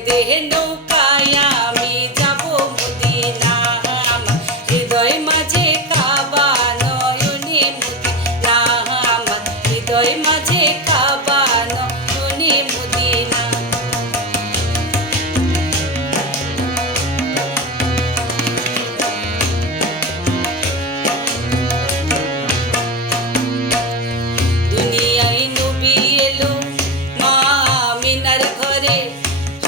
ছেড়ে দে নৌকায় আমি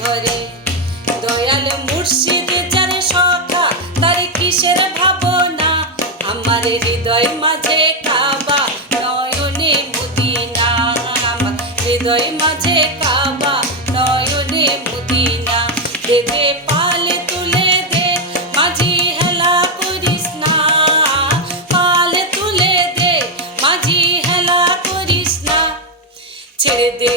ঘরে। দয়াল মুর্শিদ সখা, তার কিসের ভাবনা? আমার হৃদয় মাঝে কাবা, নয়নে মদিনা। আমার হৃদয় মাঝে কাবা, নয়নে মদিনা। দে দে পালে তুলে দে, মাঝি হেলা করিস না। পালে তুলে দে, মাঝি হেলা করিস না। ছেড়ে দে